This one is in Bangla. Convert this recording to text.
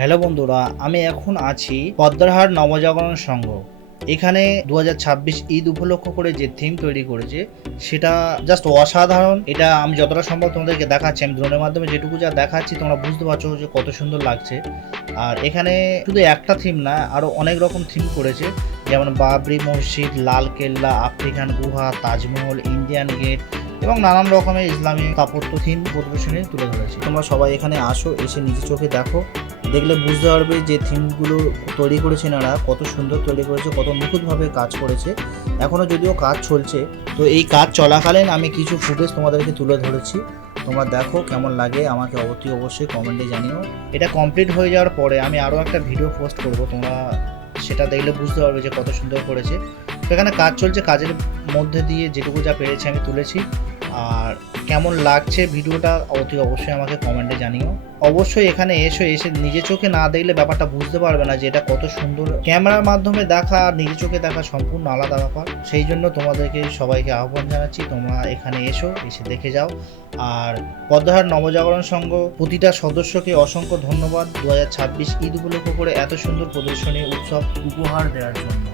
হ্যালো বন্ধুরা, আমি এখন আছি পদ্মারহাট নবজাগরণ সংঘ। এখানে 2026 ঈদ উপলক্ষ করে যে থিম তৈরি করেছে সেটা জাস্ট অসাধারণ। এটা আমি যতটা সম্ভব তোমাদেরকে দেখাচ্ছি, আমি ড্রোনের মাধ্যমে যেটুকু যা দেখাচ্ছি তোমরা বুঝতে পারছো যে কত সুন্দর লাগছে। আর এখানে শুধু একটা থিম না, আরও অনেক রকম থিম করেছে, যেমন বাবরি মসজিদ, লাল কেল্লা, আফ্রিকান গুহা, তাজমহল, ইন্ডিয়ান গেট এবং নানান রকমের ইসলামী স্থাপত্য থিম প্রদর্শনী তুলে ধরেছে। তোমরা সবাই এখানে আসো, এসে নিজের চোখে দেখো, দেখলে বুঝতে পারবে যে থিমগুলো তৈরি করেছেন এরা কত সুন্দর তৈরি করেছে, কত নিখুঁতভাবে কাজ করেছে। এখনও যদিও কাজ চলছে, তো এই কাজ চলাকালীন আমি কিছু ফুটেজ তোমাদেরকে তুলে ধরেছি। তোমরা দেখো কেমন লাগে, আমাকে অবশ্যই কমেন্টে জানিও। এটা কমপ্লিট হয়ে যাওয়ার পরে আমি আরও একটা ভিডিও পোস্ট করব, তোমরা সেটা দেখলে বুঝতে পারবে যে কত সুন্দর করেছে। তো এখানে কাজ চলছে, কাজের মধ্যে দিয়ে যেটুকু যা পেরেছি আমি তুলেছি। আর কেমন লাগছে ভিডিওটা অবশ্যই আমাকে কমেন্টে জানিও। অবশ্যই এখানে এসে নিজের চোখে না দেখলে ব্যাপারটা বুঝতে পারবে না যে এটা কত সুন্দর। ক্যামেরার মাধ্যমে দেখা আর নিজের চোখে দেখা সম্পূর্ণ আলাদা ব্যাপার। সেই জন্য তোমাদেরকে সবাইকে আহ্বান জানাচ্ছি, তোমরা এখানে এসে দেখে যাও। আর পদ্মারহাট নবজাগরণ সংঘ প্রতিটা সদস্যকে অসংখ্য ধন্যবাদ 2026 ঈদ উপলক্ষ করে এত সুন্দর প্রদর্শনী উৎসব উপহার দেওয়ার জন্য।